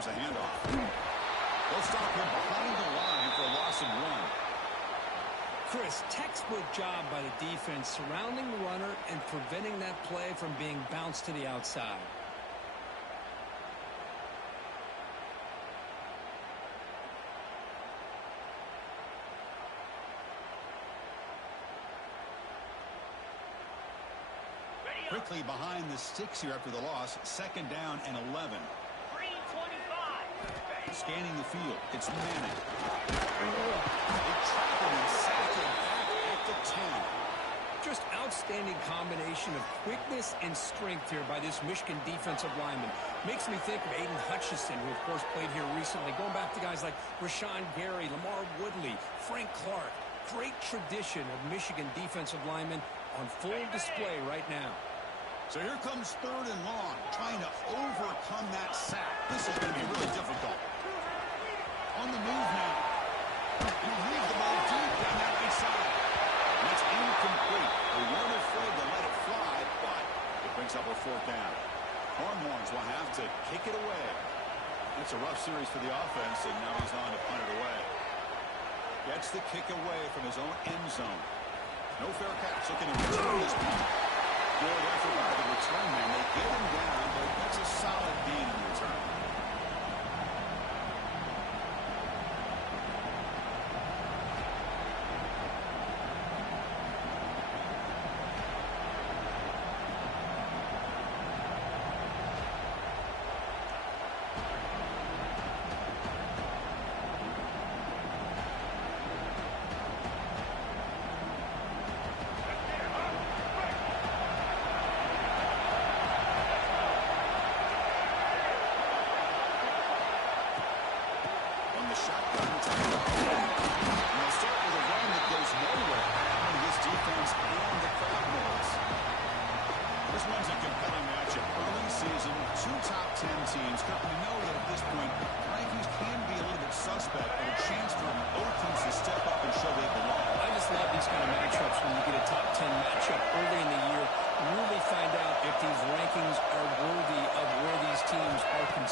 comes the handoff. They'll stop him behind the line for a loss of 1. Chris, textbook job by the defense surrounding the runner and preventing that play from being bounced to the outside. Quickly behind the sticks here after the loss. 2nd down and 11. 3:25. Scanning the field. It's Manning. They trap him and sack him back at the 10. Just outstanding combination of quickness and strength here by this Michigan defensive lineman. Makes me think of Aiden Hutchinson, who of course played here recently. Going back to guys like Rashawn Gary, Lamar Woodley, Frank Clark. Great tradition of Michigan defensive linemen on full display right now. So here comes 3rd and long, trying to overcome that sack. This is going to be really difficult. On the move now. He leaves the ball deep down that right side. And that's incomplete. They weren't afraid to let it fly, but it brings up a 4th down. Longhorns will have to kick it away. That's a rough series for the offense, and now he's on to punt it away. Gets the kick away from his own end zone. No fair catch. Looking to return this punt. Good effort by the return man. They get him down, but that's a solid gain in return.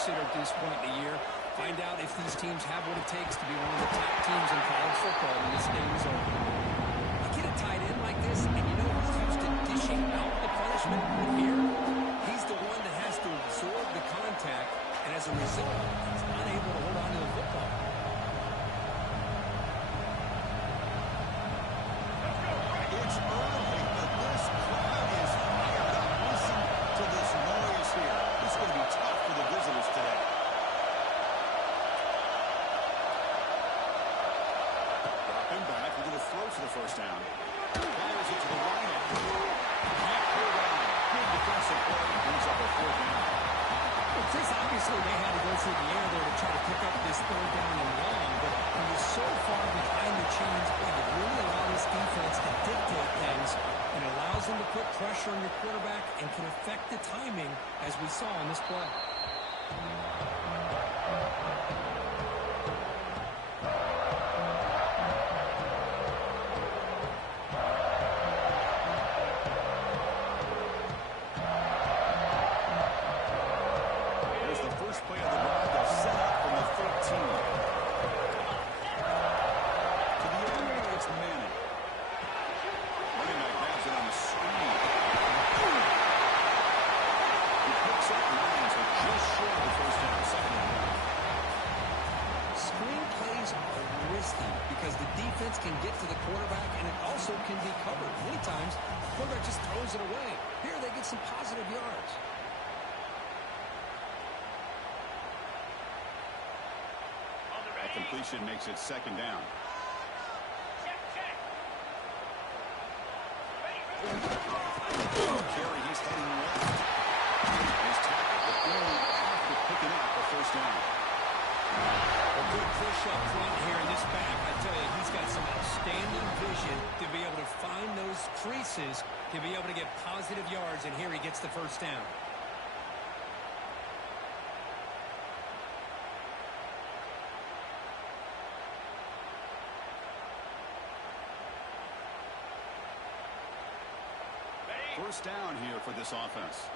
At this point in the year, find out if these teams have what it takes to be one of the top teams in college football when this game is over. You get a tight end like this, and you know who's used to dishing out the punishment? But here, he's the one that has to absorb the contact, and as a result, he's unable to hold on to the football. It's early, but this crowd is fired up. Listen to this noise here. This is going to be tough for the visitors today. Drop him back. We're going to throw for the 1st down. Fires it to the right end. Can't pull down. Good defensive play. Brings up a 4th down. Well, Chris, obviously they had to go through the air there to try to pick up this 3rd down and long, but when you're so far behind the chains, it really allows this defense to dictate things, and allows them to put pressure on your quarterback and can affect the timing, as we saw in this play. Here's the first play of the drive. They'll set up from the 13. To the area, it's Manning. Running back grabs it on the screen. He picks up 9, so just short of the 1st down. 2nd and 1. Screen plays are risky because the defense can get to the quarterback, and it also can be covered. Many times, the quarterback just throws it away. Here, they get some positive yards. That completion makes it 2nd down. Carey, he's heading left. He's tackled, but only after picking up the 1st down. A good push up front here in this back. I tell you, he's got some outstanding vision to be able to find those creases, to be able to get positive yards, and here he gets the 1st down. First down here for this offense.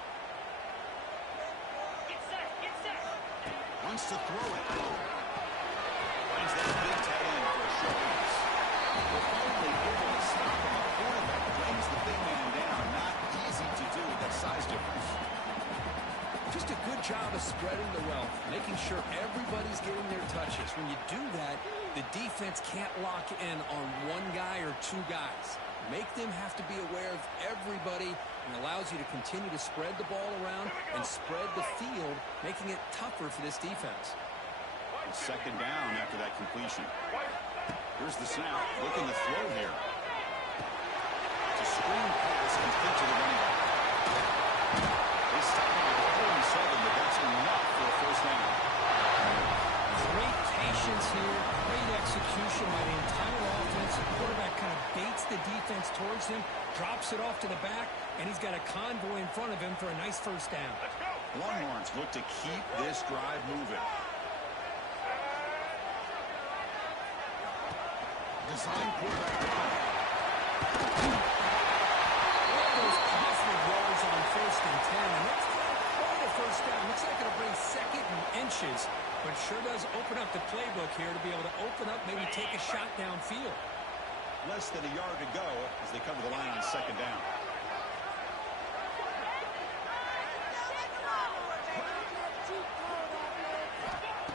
Get set, get set. wants to throw it. Finds that big tight end for a short pass. They're finally able to stop him. The quarterback brings the big man down. Not easy to do with that size difference. Just a good job of spreading the wealth, making sure everybody's getting their touches. When you do that, the defense can't lock in on one guy or two guys. Make them have to be aware of everybody, and allows you to continue to spread the ball around and spread the field, making it tougher for this defense. Second down after that completion. Here's the snap. Looking to throw here. It's a screen pass complete to the running back. They stop him at the 47, but that's enough for a first down. Great patience here, great execution by the entire offense. The quarterback kind of baits the defense towards him, drops it off to the back, and he's got a convoy in front of him for a nice first down. Longhorns look to keep this drive moving. Design quarterback drive. Those positive yards on 1st and 10, and that's quite a first down. Looks like it'll bring second and inches, but sure does open up the playbook here to be able to open up, maybe take a shot downfield. Less than a yard to go as they cover the line on second down.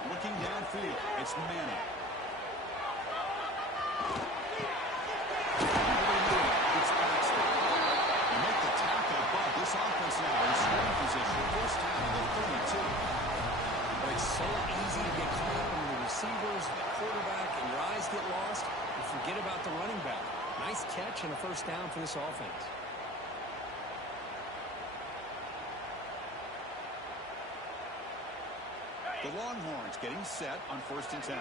Looking downfield, it's Manning. It's Baxter. You make the tackle, but this offense now in scoring position. First down to the 32. But it's so easy to get caught up in the receivers, the quarterback, and your eyes get lost. You forget about the running back. Nice catch and a first down for this offense. The Longhorns getting set on 1st and 10.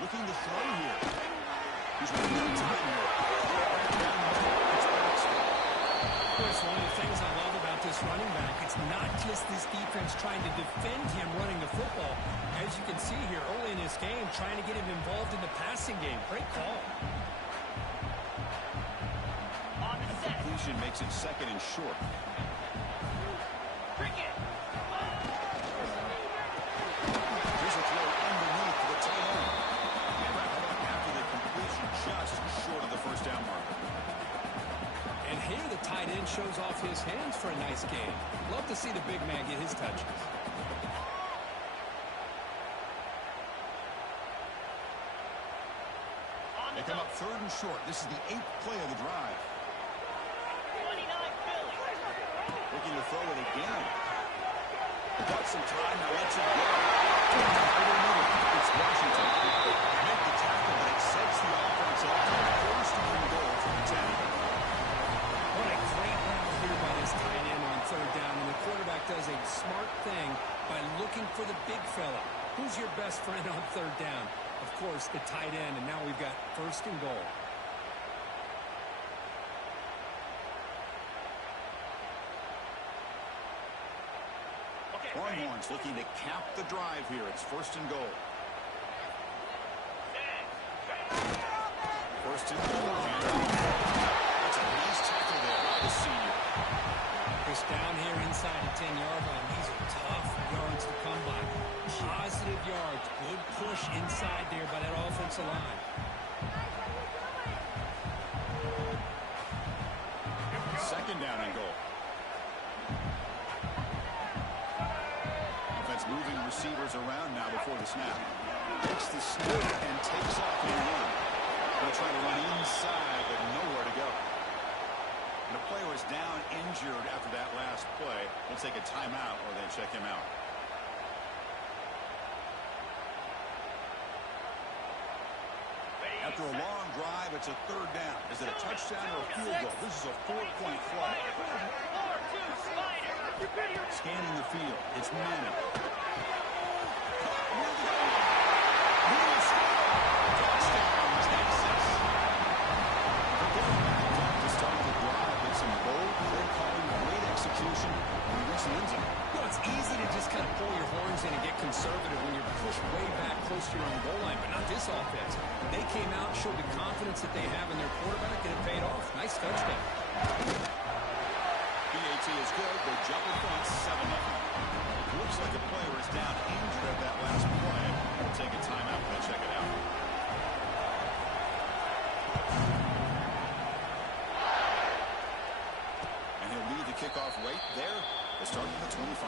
Looking to throw here. He's running out of time here. It's Baxter. Of course, one of the things I love about this running back, it's not just this defense trying to defend him running the football. As you can see here early in this game, trying to get him involved in the passing game. Great call. And completion makes it second and short. Here's a throw underneath the tight end. And wrap it up after the completion, just short of the first down marker. And here the tight end shows off his hands for a nice game. Love to see the big man get his touches. They come up 3rd and short. This is the 8th play of the drive. Looking to throw it again. Got some time, now lets it go. It's Washington. Make the tackle, but it sets the offense up for a first and goal from the 10. What a great route here by this tight end on 3rd down. And the quarterback does a smart thing by looking for the big fella. Who's your best friend on 3rd down? Of course, the tight end, and now we've got 1st and goal. Longhorns looking to cap the drive here. It's 1st and goal. 1st and goal. That's a nice tackle there by the senior. Chris, down here inside the 10-yard line. These are tough yards to come by. Positive yards. Good push inside there by that offensive line. Second down and goal. Offense moving receivers around now before the snap. Takes the snap and takes off and run. Going to try to run inside, but nowhere to go. And the player was down injured after that last play. They'll take a timeout or they check him out. After a long drive, it's a 3rd down. Is it a touchdown or a field goal? This is a 4-point play. Scanning the field. It's Manning. To start the drive with some bold play calling, great execution, and recent injury. Well, it's easy to just kind of pull your horns in and get conservative when you're pushed way back close to your own goal line, but not this offense. They came out, showed the confidence that they have in their quarterback, and it paid off. Nice touchdown. BAT is good. The jumper points 7-0. Looks like a player is down injured at that last play. We'll take a timeout and check it out. And he'll lead the kickoff right there to start at the 25.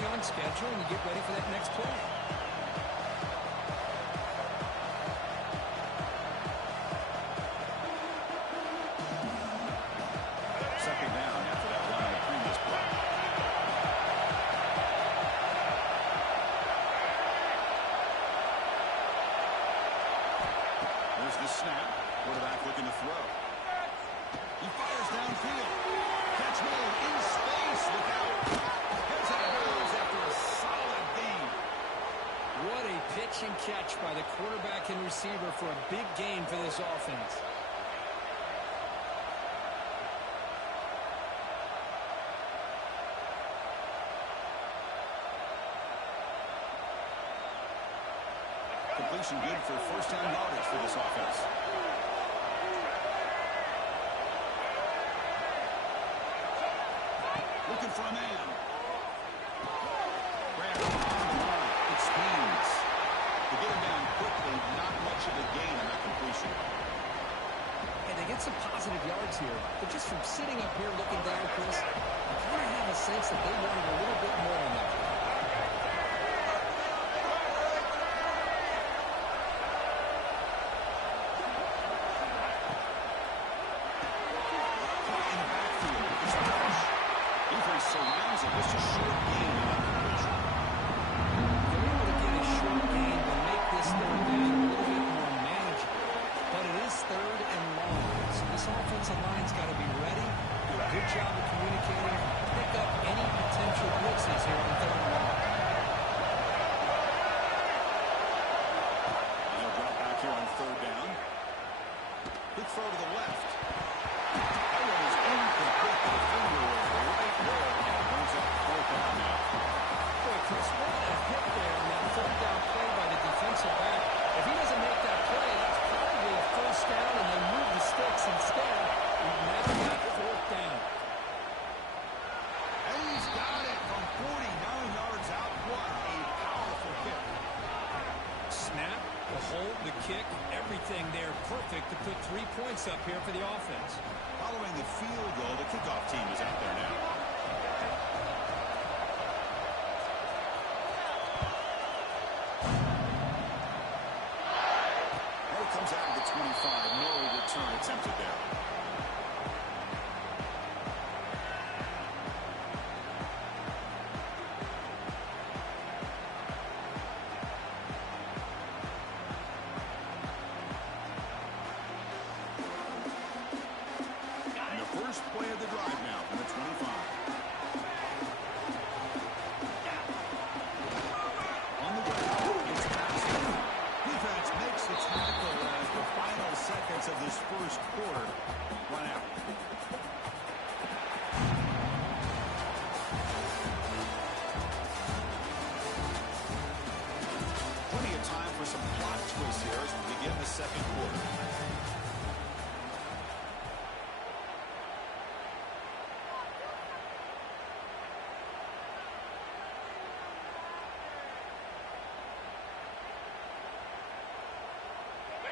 On schedule and you get ready for that next play. Second down after that run on the previous play. There's the snap. Quarterback looking to throw. He fires downfield. Catch made in space. Look out. Heads out of bounds after a solid gain. What a pitch and catch by the quarterback and receiver for a big gain for this offense. Completion good for first down yardage for this offense. Looking for a man. Grab on the line. It speeds. To get him down quickly, not much of a gain on that completion. And they get some positive yards here, but just from sitting up here looking down, Chris, I kind of have a sense that they wanted a little bit more on that play. Surrounds it. Just a short gain on that completion. They're able to get a short gain to make this third down a little bit more manageable. But it is third and long. So this offensive line's got to be ready, do a good job of communicating, pick up any potential blitzes here on third and long. He'll drop back here on third down. Big throw to the left. That one is incomplete. The finger was right there. Brings up fourth down now. Boy, Chris, what a hit there on that third down play by the defensive back. If he doesn't make that play, that's probably a first down, and they move the sticks instead. We've never got fourth down. And he's got it from 49 yards out. What a powerful kick. Snap, the hold, the kick, everything there perfect to put 3 points up here for the offense. Following the field goal, the kickoff team is out there now. Well, it comes out of the 25. No return attempted there. First play of the drive now from the 25. On the ground, it's passing. Defense makes the tackle as the final seconds of this first quarter run out. Plenty of time for some plot twists here as we begin the second quarter.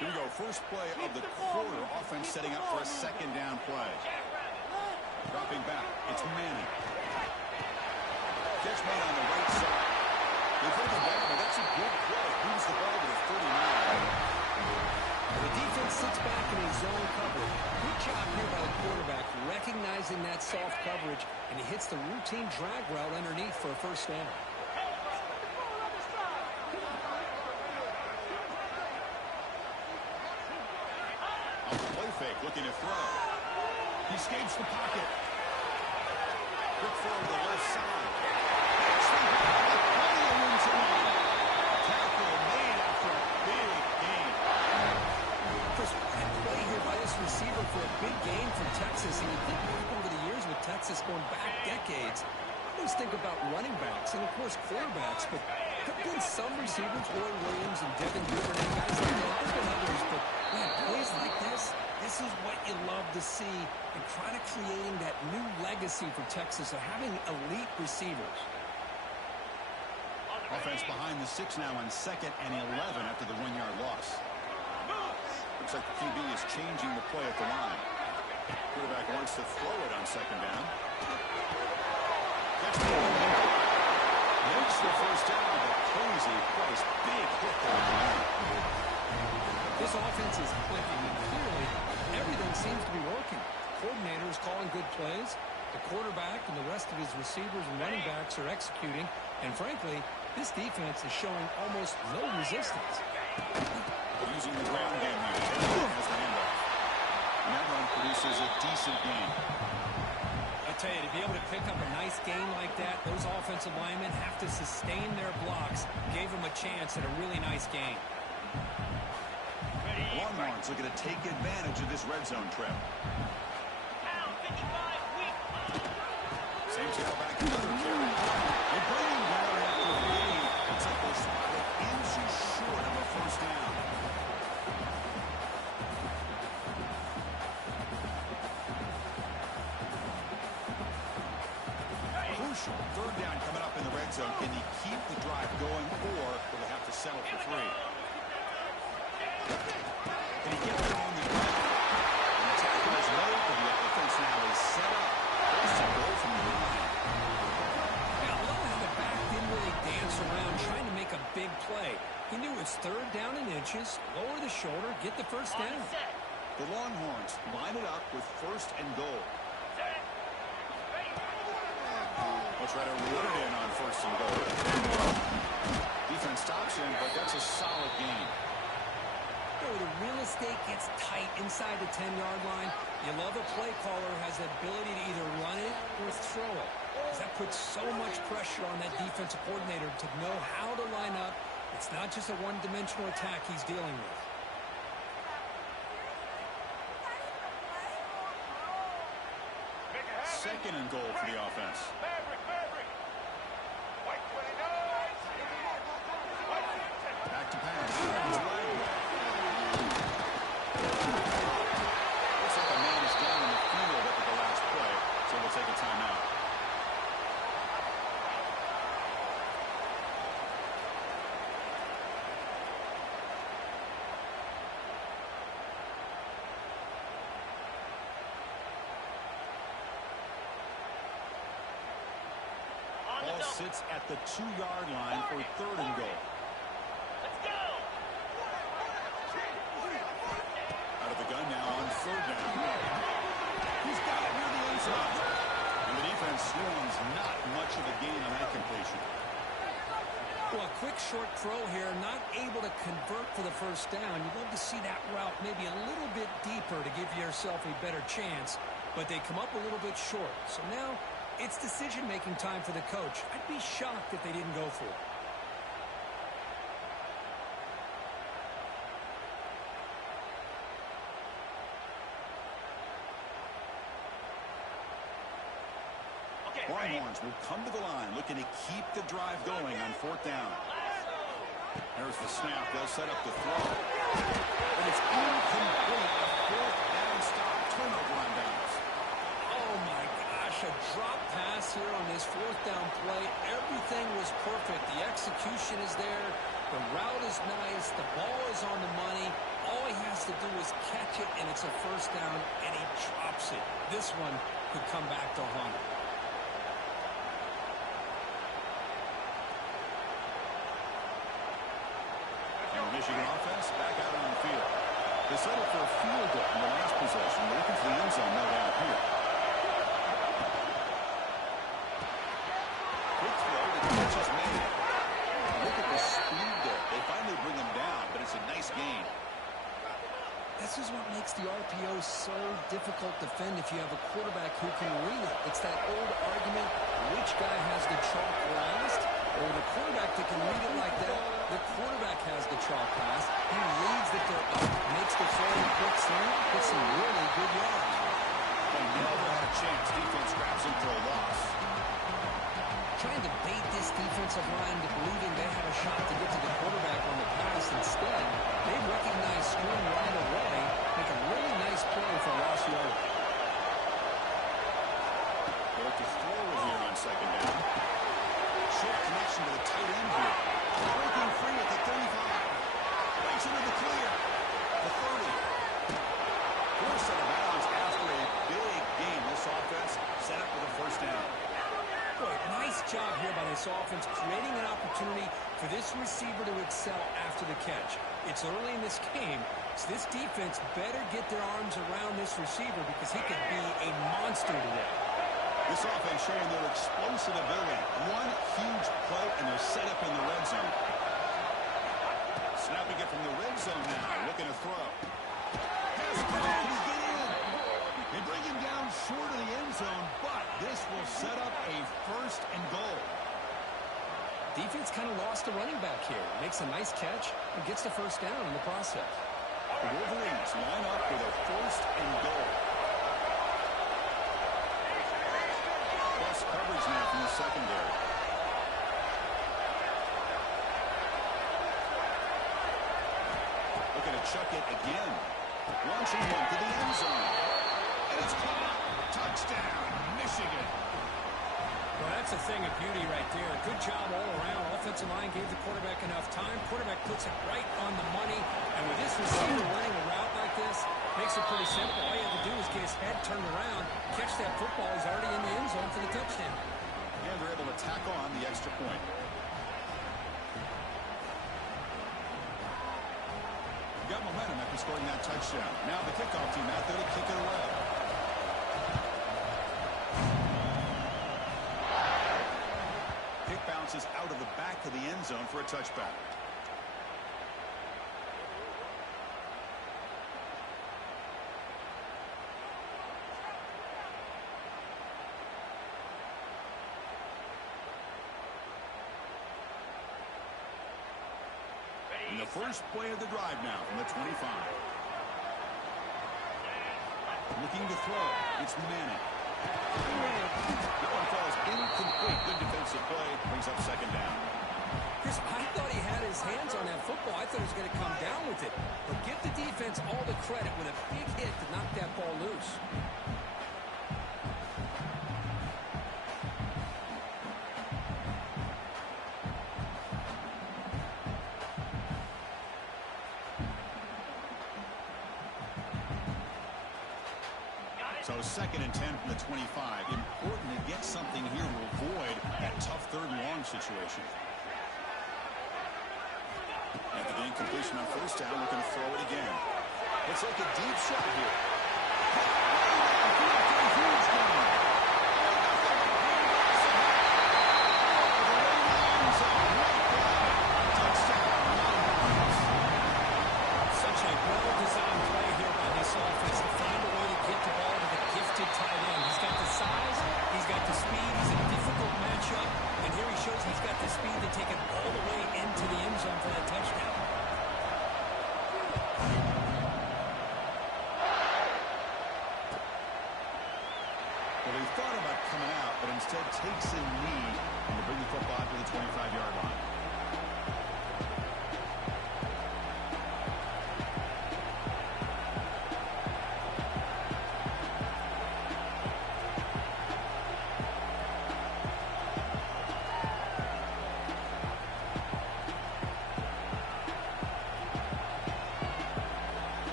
Here we go, first play of the quarter. Offense setting up for a second down play. Dropping back, it's Manning. Catch made on the right side. They put the ball, but that's a good play. Moves the ball to the 39. The defense sits back in his zone coverage. Good job here by the quarterback, recognizing that soft coverage, and he hits the routine drag route underneath for a first down. throw. He escapes the pocket. Quick throw to the left side. Plenty of room to run. Tackle made after a big gain. First play here by this receiver for a big gain from Texas. And you think back over the years with Texas going back decades, I always think about running backs and, of course, quarterbacks. But there have been some receivers, Roy Williams and Devin Duvernay, guys like that. There's been others, but, man, plays like this is what you love to see. And kind of creating that new legacy for Texas of having elite receivers. Offense behind the 6 now on 2nd and 11 after the 1-yard loss. Looks like the QB is changing the play at the line. Quarterback wants to throw it on 2nd down. Makes the first down, but crazy place. Big hit there at the end. This offense is clicking, and clearly everything seems to be working. Coordinator is calling good plays. The quarterback and the rest of his receivers and running backs are executing. And frankly, this defense is showing almost no resistance. Using the ground game here. Has the handoff. And that run produces a decent gain. I tell you, to be able to pick up a nice gain like that, those offensive linemen have to sustain their blocks. Gave them a chance at a really nice gain. Longhorns looking to take advantage of this red zone trip. Same tailback, another carry. They bring him down after a gain. It's like they're spotted inches short of a first down. Crucial. 3rd down coming up in the red zone. Can he keep the drive going, or will they have to settle for 3? Can he get there on the ground? And the tackle is made, but the offense now is set up. First and goal from the line. Now, I love how the back didn't really dance around trying to make a big play. He knew it's 3rd down and inches, lower the shoulder, get the first down. The Longhorns line it up with 1st and goal. We'll try to run it in on 1st and goal. Defense stops him, but that's a solid gain. The real estate gets tight inside the 10-yard line. You love a play caller has the ability to either run it or throw it. That puts so much pressure on that defensive coordinator to know how to line up. It's not just a one-dimensional attack he's dealing with. Second and goal for the offense. Back to pass. Looks like a man is down in the field after the last play, so we'll take a timeout. Ball sits at the 2-yard line for 3rd and goal. Out of the gun now on 3rd down. He's got it near the end zone. And the defense swings not much of a gain on that completion. Well, a quick short throw here, not able to convert for the first down. You'd love to see that route maybe a little bit deeper to give yourself a better chance, but they come up a little bit short. So now it's decision-making time for the coach. I'd be shocked if they didn't go for it. Longhorns will come to the line looking to keep the drive going on 4th down. There's the snap. They'll set up the throw. But it's incomplete. A 4th down stop. Turnover on downs. Oh, my gosh. A drop pass here on this 4th down play. Everything was perfect. The execution is there. The route is nice. The ball is on the money. All he has to do is catch it, and it's a first down, and he drops it. This one could come back to haunt him. Michigan offense back out on the field. They settled for a field goal in the last possession. They're looking for the end zone, no doubt, here. Quick throw, the catch is made. Look at the speed there. They finally bring him down, but it's a nice gain. This is what makes the RPO so difficult to defend if you have a quarterback who can read it. It's that old argument, which guy has the chalk last, or the quarterback that can read it like that. The quarterback has the chalk pass. He reads that they're up, makes the throw, and puts some really good yards. They never had a chance. Defense grabs him for a loss. Trying to bait this defensive line to believing they have a shot to get to the quarterback on the pass. Instead, they recognize screen right away, make a really nice play for lost yard. They look to throw it here on second down. Short connection to the tight end here. Breaking free at the 35. Breaks into the clear. The 30. Force out of bounds after a big game. This offense set up with a first down. Boy, nice job here by this offense, creating an opportunity for this receiver to excel after the catch. It's early in this game, so this defense better get their arms around this receiver because he could be a monster today. This offense showing their explosive ability. One huge play, and they're set up in the red zone. Snapping it from the red zone now, looking to throw. Pass catch, he's get in. They bring him down short of the end zone, but this will set up a first and goal. Defense kind of lost the running back here. Makes a nice catch and gets the first down in the process. The Wolverines line up with a first and goal. Plus coverage now from the secondary. Looking to chuck it again. Launching one to the end zone. And it's caught. Touchdown, Michigan. Well, that's a thing of beauty right there. Good job all around. Offensive line gave the quarterback enough time. Quarterback puts it right on the money. And with this receiver running a route like this, makes it pretty simple. All you have to do is get his head turned around, catch that football. He's already in the end zone for the touchdown. And they're able to tack on the extra point. Got momentum after scoring that touchdown. Now the kickoff team out there to kick it away. Kick bounces out of the back of the end zone for a touchback. In the first play of the drive now from the 25. Looking to throw. It's Manning. That one falls incomplete. Good defensive play. Brings up second down. Chris, I thought he had his hands on that football. I thought he was going to come down with it. But give the defense all the credit with a big hit to knock that ball loose. So second and 10 from the 25. Important to get something here to avoid that tough third and long situation. After the incompletion on first down, looking to throw it again. Looks like a deep shot here. Huge game. Such a well-designed play here by this offense to find a way to get the ball to the gifted tight end. He's got the size, he's got the speed, he's in a difficult matchup, and here he shows he's got the speed to take it all the way into the end zone for that touchdown. Well, he thought about coming out, but instead takes a knee and will bring the football to the 25-yard line.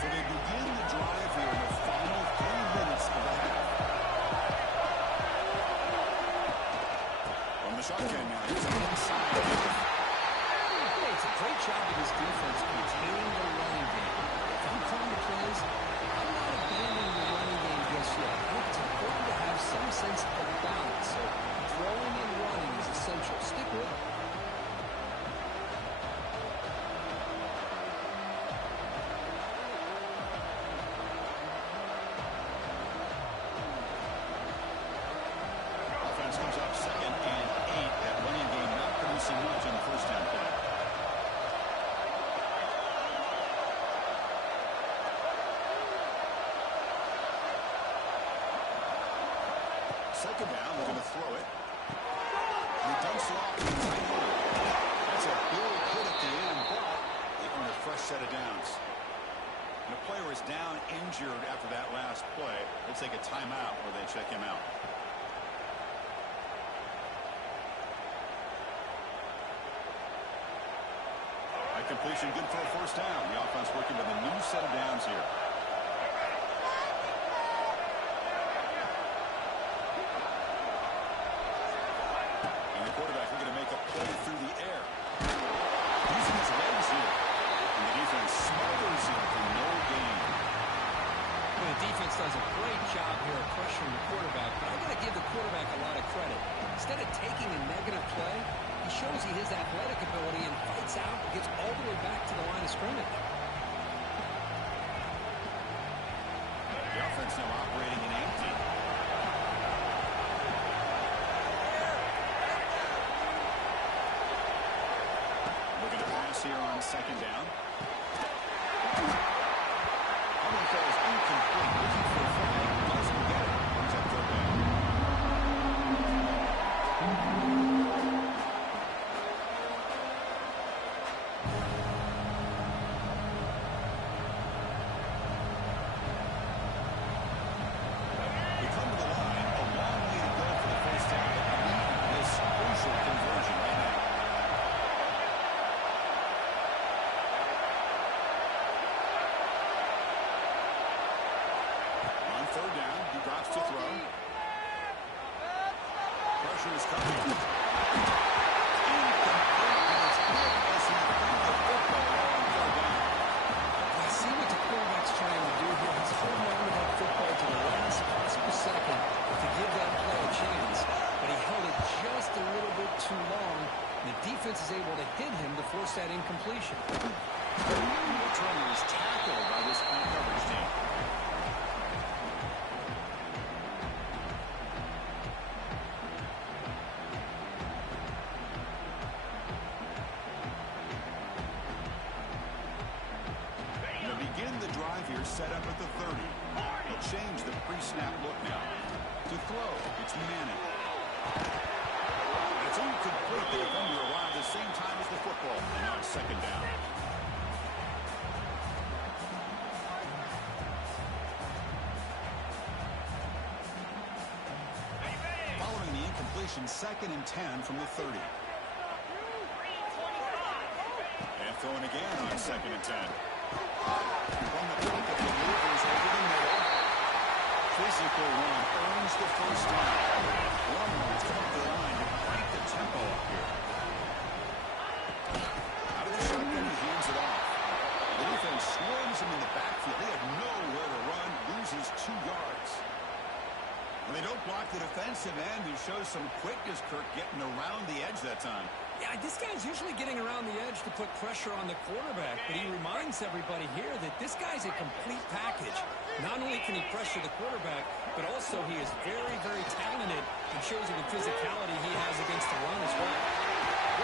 So they begin the drive here in the final 3 minutes of the half. On the shotgun now, here's an inside. Hey, it's a great job of this defense containing the running game. If I'm calling the plays, I'm not abandoning the running game just yet. I think it's important to have some sense of balance. So throwing and running is essential. Stick with it. Second down, they're going to throw it. He dumps it off to the tight end. That's a big hit at the end, but they earn a fresh set of downs. And the player is down injured after that last play. They'll take a timeout where they check him out. That completion good for a first down. The offense working with a new set of downs here. And the quarterback looking to make a play through the air. Using his legs here. And the defense smothers him for no gain. Well, the defense does a great job here of pressuring the quarterback, but I've got to give the quarterback a lot of credit. Instead of taking a negative play, he shows he has athletic ability and fights out and gets all the way back to the line of scrimmage. The offense now operating in empty. Looking to pass here on second down. Almost falls incomplete. Looking for a flag. Doesn't get it. Brings up third down. We come to the line. A long way to go for the first down. But we need this crucial conversion right now. On third down, he drops to throw. Pressure is coming. I see what the quarterback's trying to do here. He's holding on to that football to the last possible second to give that play a chance. But he held it just a little bit too long. And the defense is able to hit him to force that incompletion. The returner is tackled by this coverage team. To begin the drive here, set up at the 30. They'll change the pre-snap look now. To throw, it's Manning. It's incomplete. The defender arrived at the same time as the football. And now it's second down. Following the incompletion, 2nd and 10 from the 30. And throwing again on 2nd and 10. From the pocket, the maneuvers over the middle. Physical run earns the first down. Longhorns come up the line to crank the tempo up here. Out of the shotgun, he hands it off. The defense swarms him in the backfield. They have nowhere to run, loses 2 yards. And they don't block the defensive end, who shows some quickness, Kirk, getting around the edge that time. Yeah, this guy's usually getting around the edge to put pressure on the quarterback, but he reminds everybody here that this guy's a complete package. Not only can he pressure the quarterback, but also he is very, very talented and shows you the physicality he has against the run as well.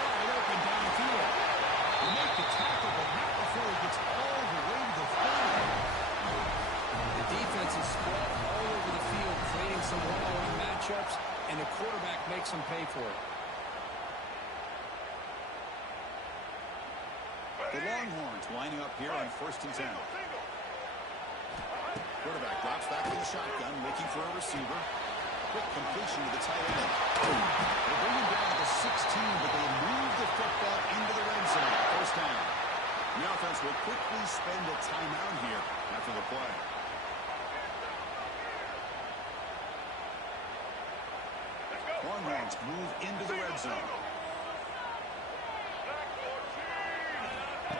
Wide open downfield. He make the tackle, but not before he gets all the way to the field. The defense is spread all over the field, creating some one-on-one matchups, and the quarterback makes them pay for it. The Longhorns lining up here on 1st and 10. Quarterback drops back to the shotgun, looking for a receiver. Quick completion to the tight end. They bring him down to the 16, but they move the football into the red zone. First down. The offense will quickly spend a timeout here after the play. Longhorns move into the red zone.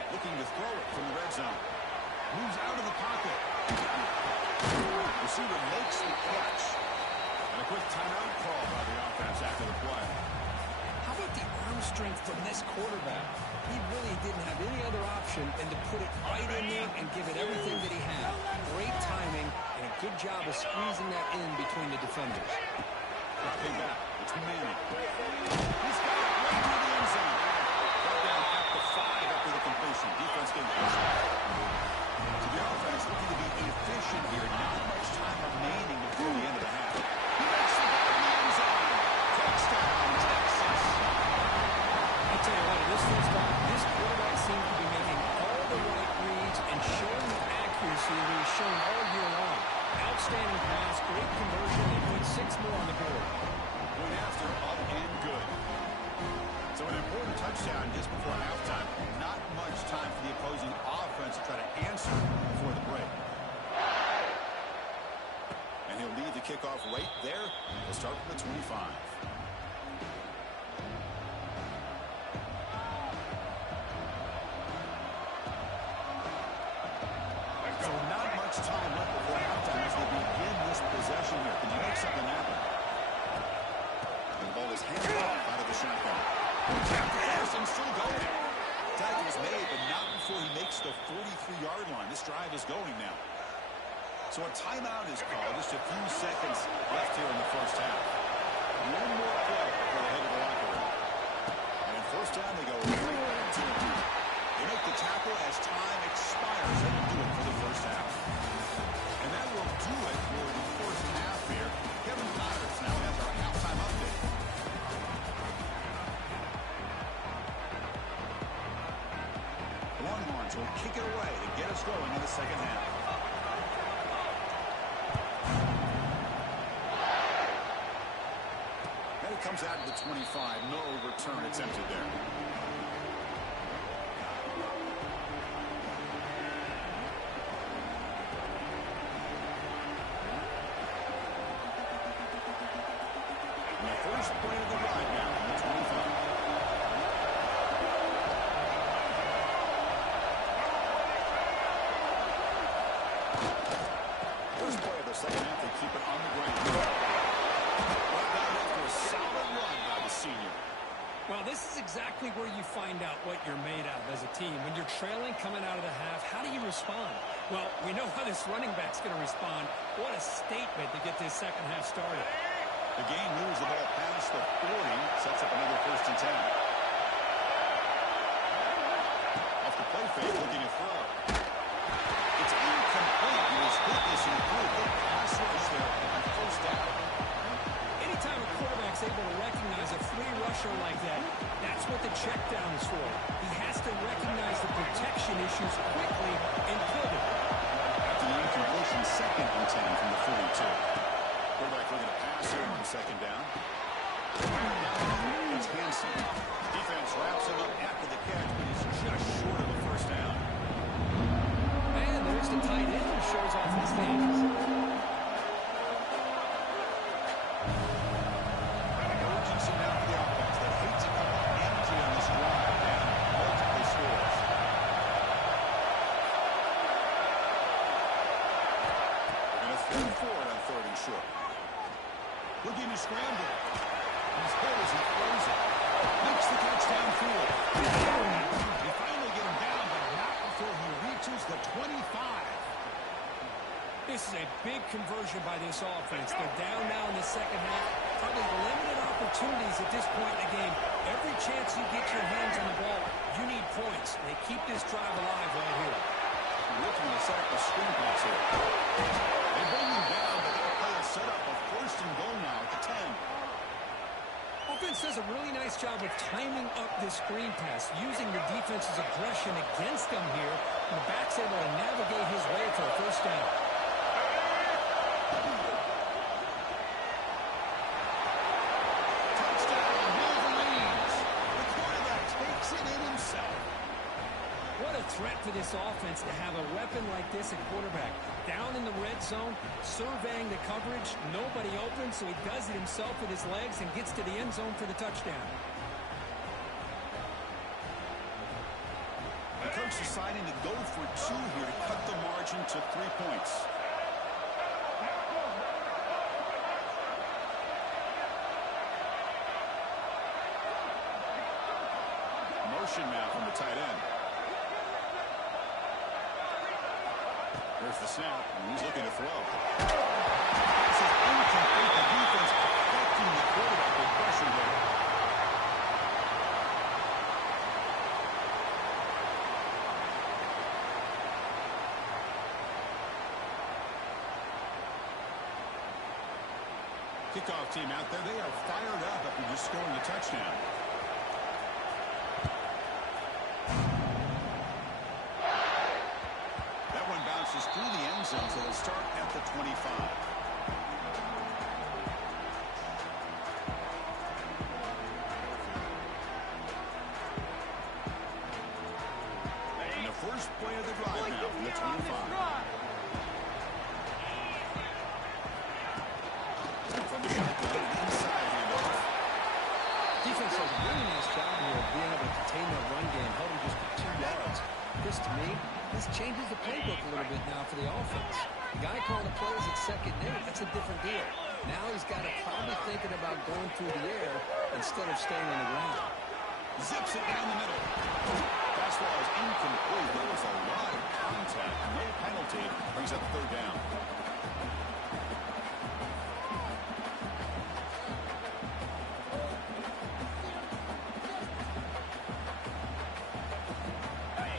Looking to throw it from the red zone. Moves out of the pocket. Receiver makes the catch. And a quick timeout call by the offense after the play. How about the arm strength from this quarterback? He really didn't have any other option than to put it right in there and give it everything that he had. Great timing and a good job of squeezing that in between the defenders. Pay back. It's Manning. He's got it right to the end zone. Right down at the 5 after the completion. Defense getting pushed back. So the offense looking to be efficient here. Not much time remaining before the end of the half. He makes the before halftime. Not much time for the opposing offense to try to answer before the break. And he'll lead the kickoff right there. He'll start from the 25. So not much time left before halftime as they begin this possession here. Can you make something happen? And the ball is handed off out of the shotgun. And still going. Tackle is made, but not before he makes the 43-yard line. This drive is going now. So a timeout is called. Just a few seconds left here in the first half. One more play before they head to the locker room. And first down, they go right back to the deep. They make the tackle as time expires. That will do it for the first half. And that will do it for the first half here. Kevin Connors now has our halftime update. Longhorns will kick it away to get us going in the second half. And it comes out to the 25. No return attempted there. And the first play of the drive now on the 25. First play of the second half, they keep it on the ground. Brought down after a solid run by the senior. Well, this is exactly where you find out what you're made of as a team. When you're trailing coming out of the half, how do you respond? Well, we know how this running back's going to respond. What a statement to get this second half started. The game moves the ball past the 40, sets up another first and 10. Off the play fake, looking to throw. It's incomplete. He was hit this and threw a good pass rush there on first down. Anytime a quarterback's able to recognize a free rusher like that, that's what the check down is for. He has to recognize the protection issues quickly and pivot. After the incompletion, second and 10 from the 42. Quarterback looking to pass here on second down. It's Hansen. Defense wraps him up after the catch, but he's just short of a first down. And there's the tight end who shows off his hands. Urgency now for the offense. They hate to come up empty on this drive down multiple scores. And a 3-4 on third and short. Looking to scramble. His head as he throws it. Makes the catch downfield. They finally get him down, but not before he reaches the 25. This is a big conversion by this offense. They're down now in the second half. Probably limited opportunities at this point in the game. Every chance you get your hands on the ball, you need points. They keep this drive alive right here. Looking to set up a screen pass here. They bring him down, but that play is set up a first and goal now at the 10. Offense does a really nice job of timing up this screen pass, using the defense's aggression against them here. And the back's able to navigate his way for a first down. Touchdown, Wolverines. The quarterback takes it in himself. What a threat for this offense to have a weapon like this at quarterback. Down in the red zone, surveying the coverage. Nobody open, so he does it himself with his legs and gets to the end zone for the touchdown. The coach deciding to go for two here to cut the margin to 3 points. Motion now from the tight end. There's the snap, and he's looking to throw. This is incomplete. The defense affecting the quarterback with pressure there. Kickoff team out there. They are fired up after just scoring a touchdown. Through the end zone, so they'll start at the 25. first play of the drive now from the 25. From the shotgun, inside handoff. Defense does a really nice job here of being able to contain that run game, held him just for 2 yards. This, to me, this changes the playbook a little bit now for the offense. The guy calling the plays at second and 8, that's a different deal. Now he's got to probably thinking about going through the air instead of staying on the ground. Zips it down the middle. Fastball is incomplete. There was a lot of contact. No penalty. Brings up 3rd down.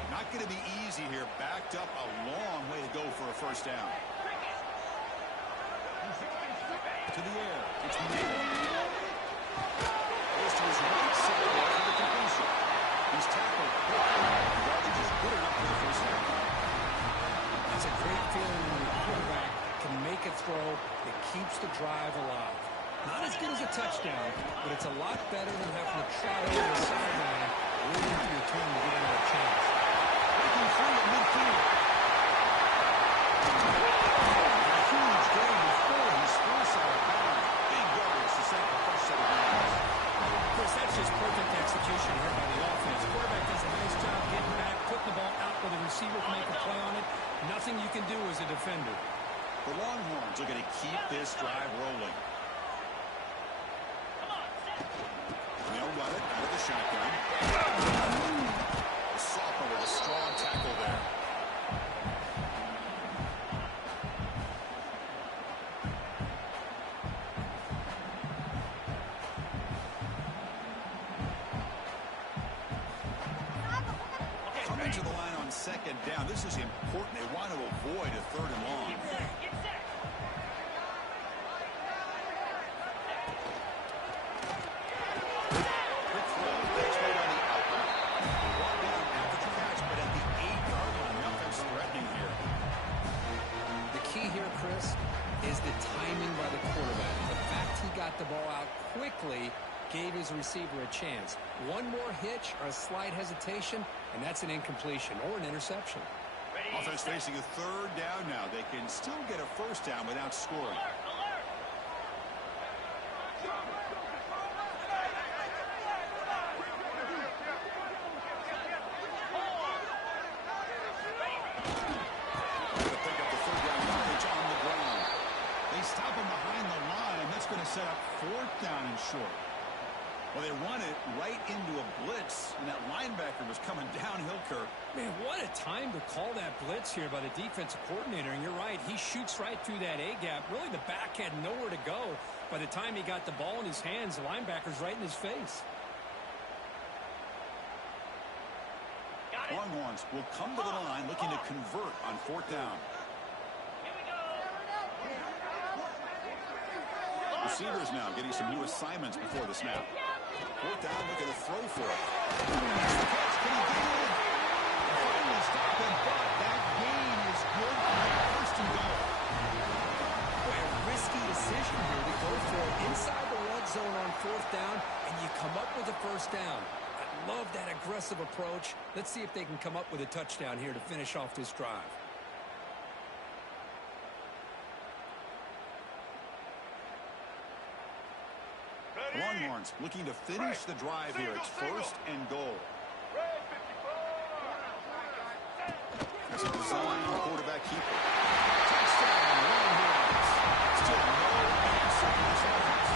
Not going to be easy here. Backed up a long way to go for a first down. To the air. It's Neal. Goes to his right side for the completion. He's tackled. Rather just good enough for the first down. That's a great feeling when your quarterback can make a throw that keeps the drive alive. Not as good as a touchdown, but it's a lot better than having to trot over the sideline waiting for your turn to get another chance. Breaking free at midfield. A huge gain before he's forced out of bounds. Big yards to set the first set of downs. Chris, that's just perfect execution here by the offense. Quarterback does a nice job getting back, putting the ball out where the receiver can make a play on it. Nothing you can do as a defender. The Longhorns are going to keep this drive rolling. They'll run it out of the shotgun. The sophomore with a strong tackle there. Coming to the line on 2nd down. This is important. They want to avoid a 3rd and long. Is the timing by the quarterback. The fact he got the ball out quickly gave his receiver a chance. One more hitch or a slight hesitation, and that's an incompletion or an interception. Offense facing a 3rd down now. They can still get a first down without scoring. Set up 4th down and short. Well, they run it right into a blitz, and that linebacker was coming downhill, Kirk. Man, what a time to call that blitz here by the defensive coordinator. And you're right, he shoots right through that A-gap. Really, the back had nowhere to go. By the time he got the ball in his hands, the linebacker's right in his face. Longhorns will come to the line looking to convert on 4th down. Receivers now getting some new assignments before the snap. 4th down, looking to throw for it. That's the catch. Can he get it? Finally stopped him, but that gain is good for the 1st and goal. Boy, a risky decision here to go for it inside the red zone on 4th down, and you come up with a first down. I love that aggressive approach. Let's see if they can come up with a touchdown here to finish off this drive. Longhorns looking to finish the drive here. It's 1st and goal. That's a design quarterback keeper. Touchdown, Longhorns. Still no answer for this offense.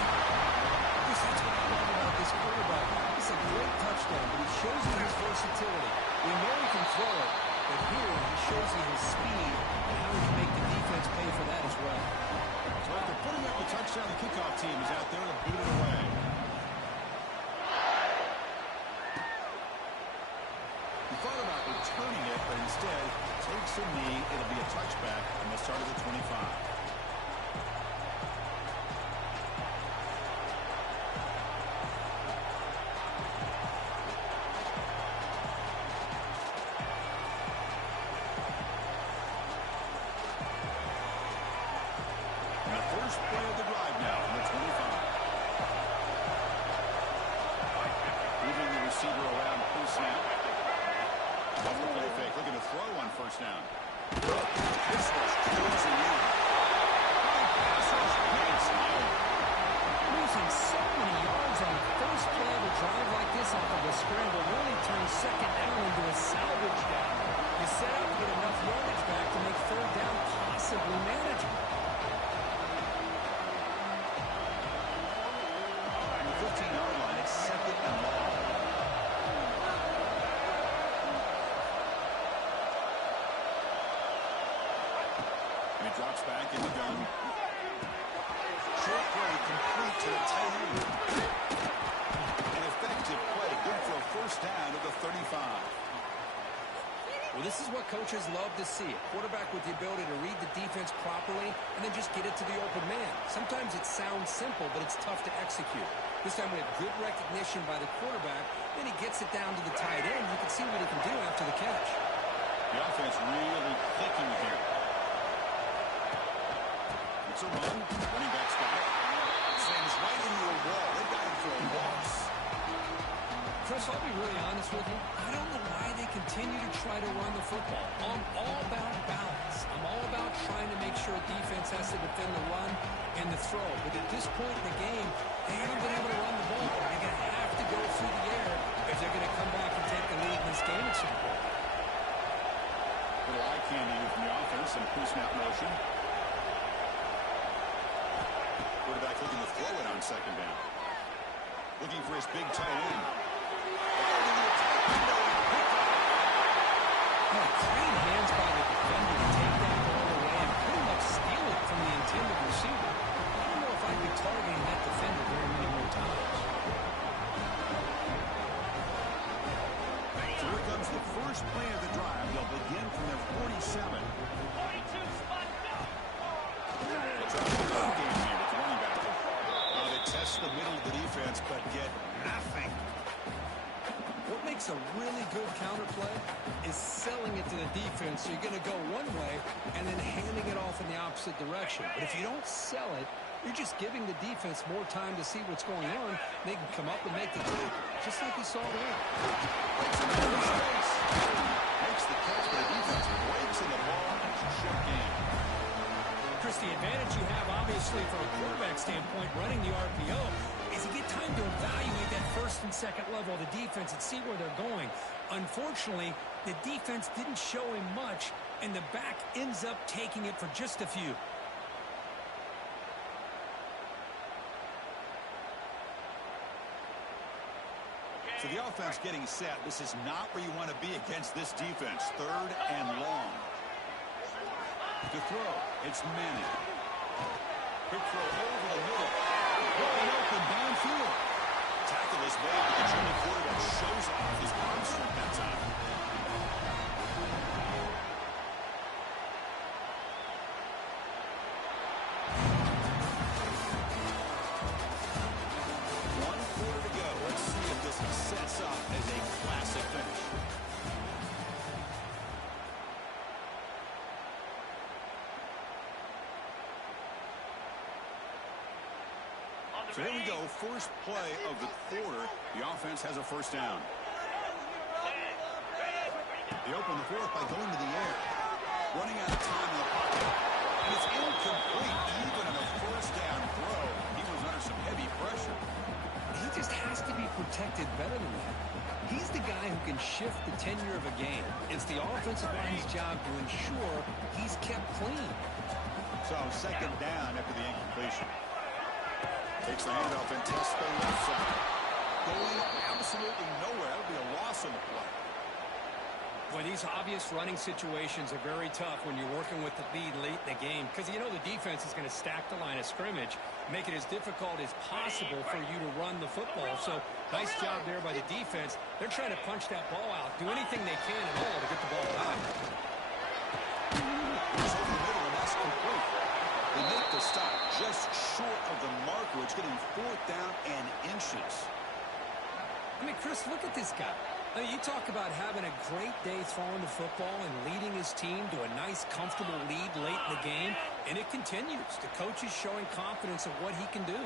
That's what I love about this quarterback. It's a great touchdown, but he shows you his versatility. We know he can throw it, but here he shows you his speed and how he can make the defense pay for that as well. So after putting up the touchdown, the kickoff team is out there to boot it away. He thought about returning it, but instead takes a knee. It'll be a touchback on the start of the 25. Play of the drive now on the 25. Moving the receiver around pre-snap. Off the play fake, looking to throw drops back in the gun. Short play complete to the tight end. An effective play, good for a first down at the 35. Well, this is what coaches love to see. A quarterback with the ability to read the defense properly and then just get it to the open man. Sometimes it sounds simple, but it's tough to execute. This time we have good recognition by the quarterback. Then he gets it down to the tight end. You can see what he can do after the catch. The offense really clicking here. It's a run. Running back's got it. Sends right into a wall. They got him for a loss. Chris, I'll be really honest with you. I don't know why they continue to try to run the football. I'm all about balance. I'm all about trying to make sure defense has to defend the run and the throw. But at this point in the game, they haven't been able to run the ball. They're going to have to go through the air if they're going to come back and take the lead in this game at some point. Little eye candy from the offense and pre-snap motion. Quarterback looking to throw it on second down. Looking for his big tight end. Great hands by the defender to take that ball away and pretty much steal it from the intended receiver. I don't know if I'd be targeting that defender very many more times. So here comes the first play of the drive. They'll begin from their 47. They'll try to run game here with the running back. They test the middle of the defense, but get nothing. What makes a really good counterplay is selling it to the defense. So you're going to go one way and then handing it off in the opposite direction. But if you don't sell it, you're just giving the defense more time to see what's going on. They can come up and make the tackle, just like you saw there. Makes the catch, but the defense breaks in the ball and it's a short game. Chris, the advantage you have, obviously, from a quarterback standpoint, running the RPO, is you get time to evaluate that first and second level of the defense and see where they're going. Unfortunately, the defense didn't show him much, and the back ends up taking it for just a few. So the offense getting set. This is not where you want to be against this defense. Third and long. To throw, it's Manning. Quick throw over the middle. Going open downfield. Tackle is made, but the German quarterback shows off his arm strength that time. One quarter to go. Let's see if this sets up as a classic finish. So here we go, first play of the quarter. The offense has a first down. They open the fourth by going to the air. Running out of time in the pocket. And it's incomplete, even on a first down throw. He was under some heavy pressure. He just has to be protected better than that. He's the guy who can shift the tenure of a game. It's the offensive line's job to ensure he's kept clean. So second down after the incompletion. Takes the handoff and tests the left side. Going absolutely nowhere. That'll be a loss on the play. Well, these obvious running situations are very tough when you're working with the lead late in the game because you know the defense is going to stack the line of scrimmage, make it as difficult as possible for you to run the football. So nice job there by the defense. They're trying to punch that ball out, do anything they can at all to get the ball out. It's over the middle, and that's complete. They make the stop just short of the marker. It's getting fourth down and inches. I mean, Chris, look at this guy. I mean, you talk about having a great day throwing the football and leading his team to a nice, comfortable lead late in the game, and it continues. The coach is showing confidence of what he can do.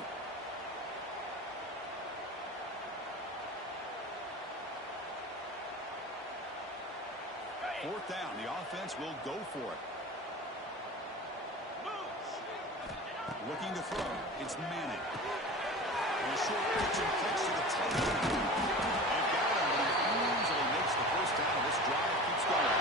Fourth down. The offense will go for it. Looking to throw. It's Manning. And a short pitch and catch to the tight end. They've got him, but he easily makes the first down. This drive keeps going.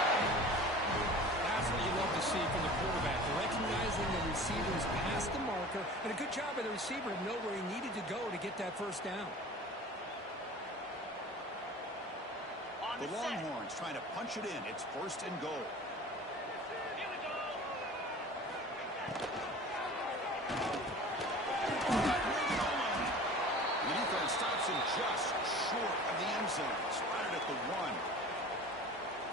That's what you love to see from the quarterback. Recognizing the receivers past the marker, and a good job by the receiver to know where he needed to go to get that first down. The Longhorns trying to punch it in. It's first and goal. Gets him just short of the end zone. Spotted at the 1.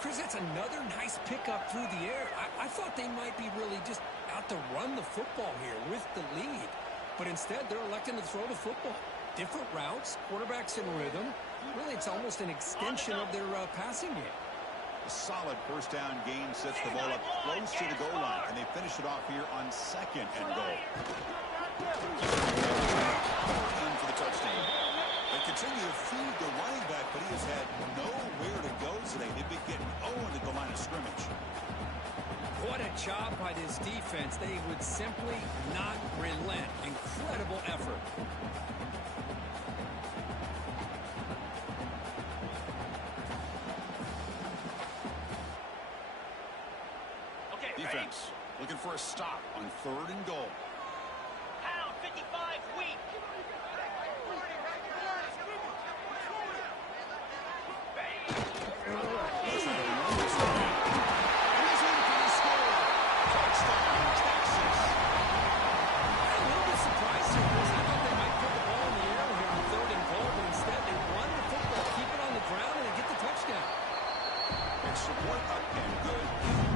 Chris, that's another nice pickup through the air. I thought they might be really just out to run the football here with the lead. But instead, they're electing to throw the football. Different routes, quarterbacks in rhythm. Really, it's almost an extension of their passing game. A solid first down gain sets the ball up close to the goal line. And they finish it off here on 2nd and goal. In for the touchdown. They continue to feed the running back, but he has had nowhere to go today. They've been getting Owen at the line of scrimmage. What a job by this defense. They would simply not relent. Incredible effort. Defense looking for a stop on 3rd and goal. Pound 55 weak. Support up and good.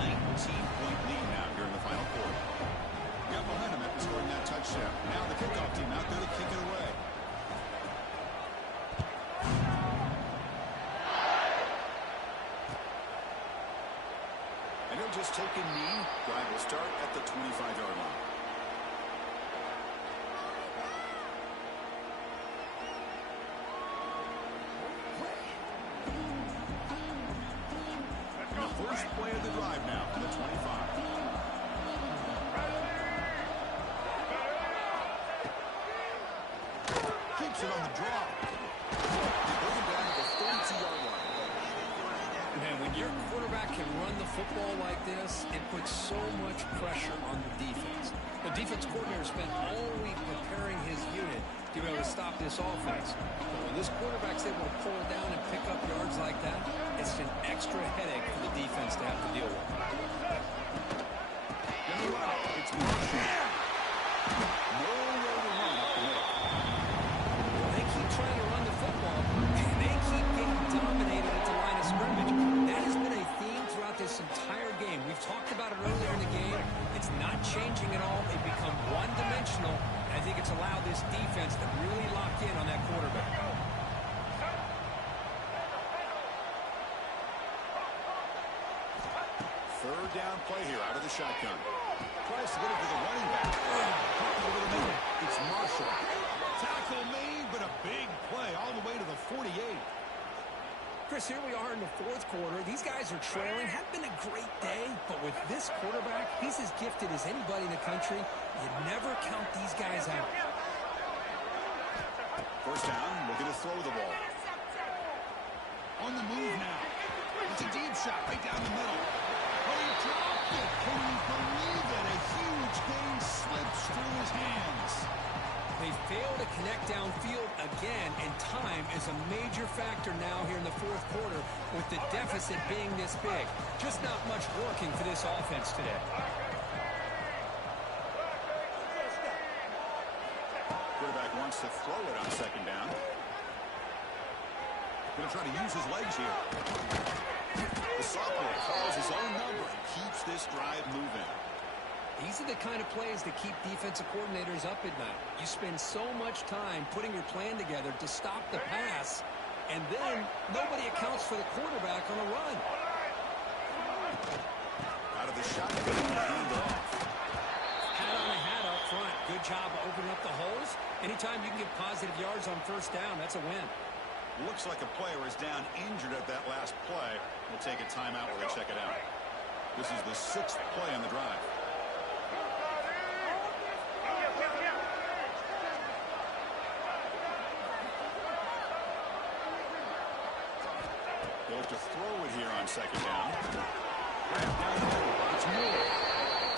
19-point lead now here in the final quarter. Got momentum after scoring that touchdown. Now the kickoff team out there to kick it away. And he'll just take a knee. Drive will start at the 25-yard line. First play of the drive now from the 25. Keeps it on the draw. They bring him down to the 32-yard line. Man, when your quarterback can run the football like this, it puts so much pressure on the defense. The defense coordinator spent all week preparing his unit to be able to stop this offense. But when this quarterback's able to pull it down and pick up yards like that, it's an extra headache for the defense to have to deal with. It's Marshall. Nowhere to run up the middle. They keep trying to run the football, and they keep getting dominated at the line of scrimmage. That has been a theme throughout this entire game. We've talked about it earlier in the game. It's not changing at all. They've become one-dimensional. I think it's allowed this defense to really lock in on that quarterback. Third down play here out of the shotgun. Tries to get it to the running back. Over the middle. It's Marshall. Tackle made, but a big play all the way to the 48. Chris, here we are in the 4th quarter. These guys are trailing. Had been a great day, but with this quarterback, he's as gifted as anybody in the country. You never count these guys out. First down, looking to throw the ball. On the move now. It's a deep shot right down the middle. Oh, he dropped it. Can you believe it? A huge gain slips through his hands. They fail to connect downfield again, and time is a major factor now here in the 4th quarter with the deficit being this big. Just not much working for this offense today. Quarterback wants to throw it on 2nd down. Going to try to use his legs here. The sophomore calls his own number and keeps this drive moving. These are the kind of plays that keep defensive coordinators up at night. You spend so much time putting your plan together to stop the pass, and then nobody accounts for the quarterback on a run. Out of the shotgun, hand off. Hat on a hat up front. Good job of opening up the holes. Anytime you can get positive yards on 1st down, that's a win. Looks like a player is down injured at that last play. We'll take a timeout while they check it out. This is the 6th play on the drive. They'll have to throw it here on 2nd down. It's Moore.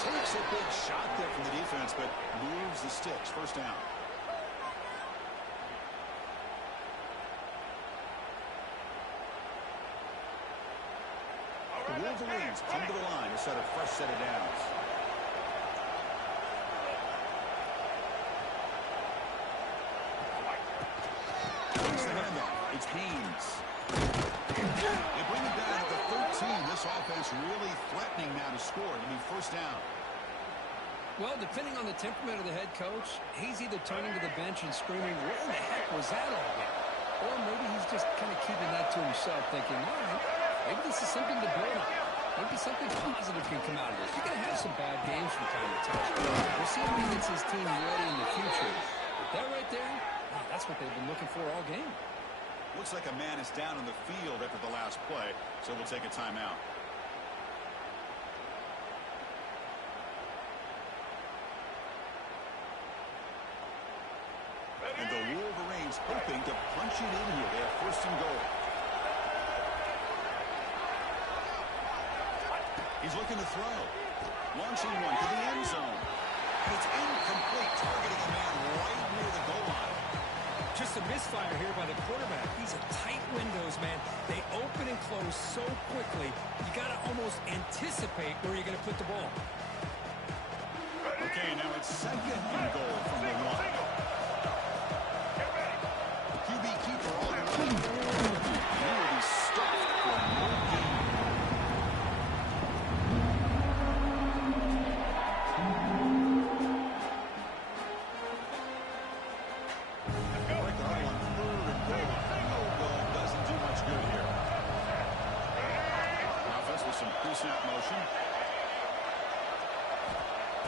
Takes a big shot there from the defense, but moves the sticks. First down. The Wolverines come to the line to set a fresh set of downs. Takes the handoff. It's Haynes. They bring it down at the 13. This offense really threatening now to score. It'll be first down. Well, depending on the temperament of the head coach, he's either turning to the bench and screaming, where the heck was that all game? Or maybe he's just kind of keeping that to himself, thinking, all right, maybe this is something to build on. Maybe something positive can come out of this. You're going to have some bad games from time to time. We'll see if he gets his team ready in the future. But that right there, that's what they've been looking for all game. Looks like a man is down on the field after the last play, so we'll take a timeout. And the Wolverines hoping to punch it in here. They have first and goal. He's looking to throw. Launching one to the end zone. And it's incomplete, targeting a man right near the goal line. Just a misfire here by the quarterback. These are tight windows, man. They open and close so quickly, you got to almost anticipate where you're going to put the ball. Okay, now it's second and goal from the one. QB keeper all the way. He will be stopped for no gain. Some pre-snap motion.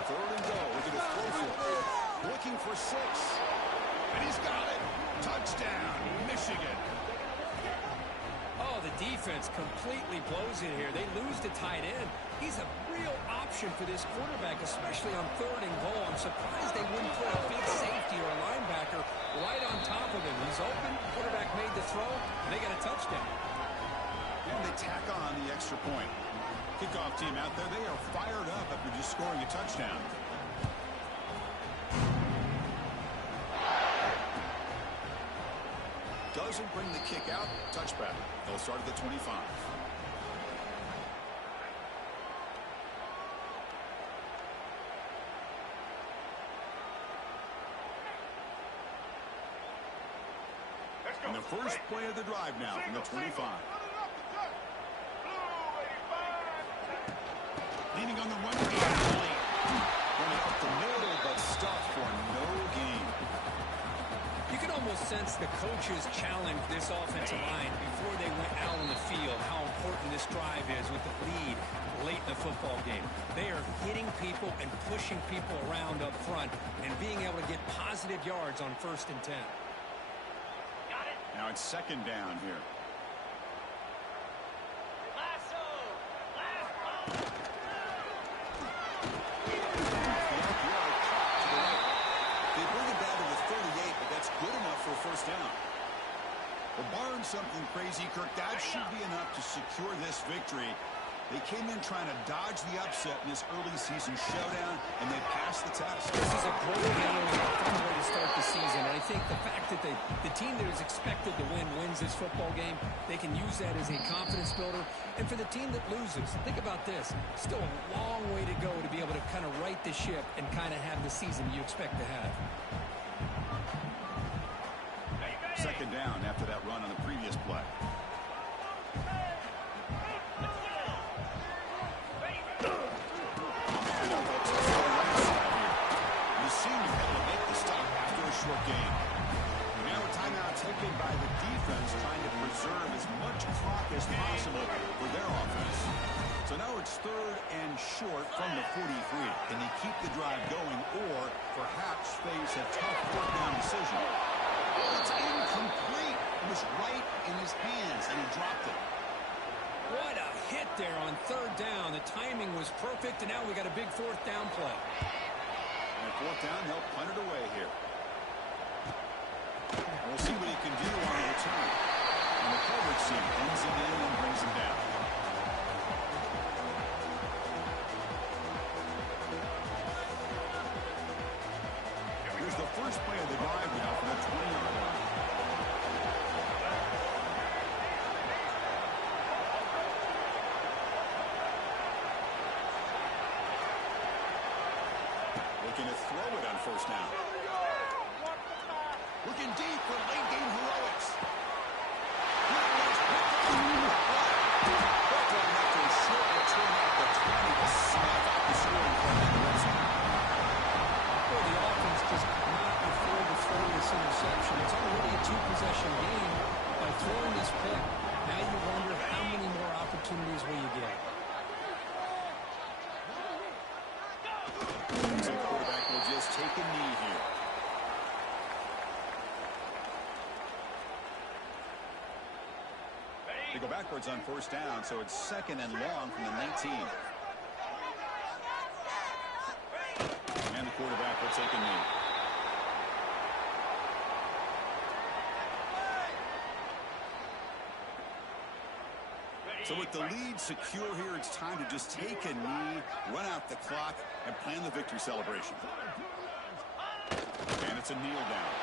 Third and goal. We're going to throw for it. Looking for 6. And he's got it. Touchdown, Michigan. Oh, the defense completely blows it here. They lose the tight end. He's a real option for this quarterback, especially on third and goal. I'm surprised they wouldn't put a big safety or a linebacker right on top of him. He's open. Quarterback made the throw, and they got a touchdown. And they tack on the extra point. Kickoff team out there, they are fired up after just scoring a touchdown. Doesn't bring the kick out. Touchback. They'll start at the 25. And the first play of the drive now from the 25. Leaning on the run. Running up the middle, but stuffed for no gain. You can almost sense the coaches challenged this offensive line before they went out on the field, how important this drive is with the lead late in the football game. They are hitting people and pushing people around up front and being able to get positive yards on 1st and 10. Now it's second down here. They bring it down to the 38, but that's good enough for a first down. Well, barring something crazy, Kirk, that should be enough to secure this victory. They came in trying to dodge the upset in this early season showdown, and they passed the test. This is a great game and a fun way to start the season. And I think the fact that the team that is expected to win wins this football game, they can use that as a confidence builder. And for the team that loses, think about this. Still a long way to go to be able to kind of right the ship and kind of have the season you expect to have. Second down after that run on the previous play. Short game. Now a timeout taken by the defense, trying to preserve as much clock as possible for their offense. So now it's third and short from the 43. Can they keep the drive going or perhaps face a tough fourth down decision? Oh, it's incomplete. It was right in his hands and he dropped it. What a hit there on third down. The timing was perfect, and now we got a big fourth down play. And fourth down, they'll punt it away here. We'll see what he can do on the return. And the coverage team ends it in and brings him down. Here's the first play of the drive now from the 20-yard line. Looking to throw it on first down. Looking deep for late game heroics. They go backwards on first down, so it's second and long from the 19. And the quarterback will take a knee. So with the lead secure here, it's time to just take a knee, run out the clock, and plan the victory celebration. And it's a kneel down.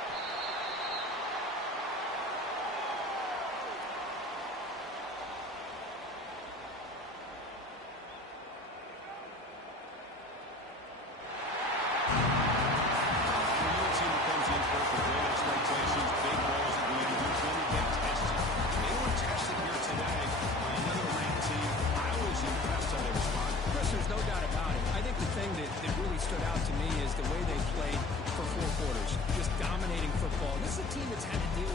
There's no doubt about it. I think the thing that really stood out to me is the way they played for 4 quarters, just dominating football. This is a team that's had to deal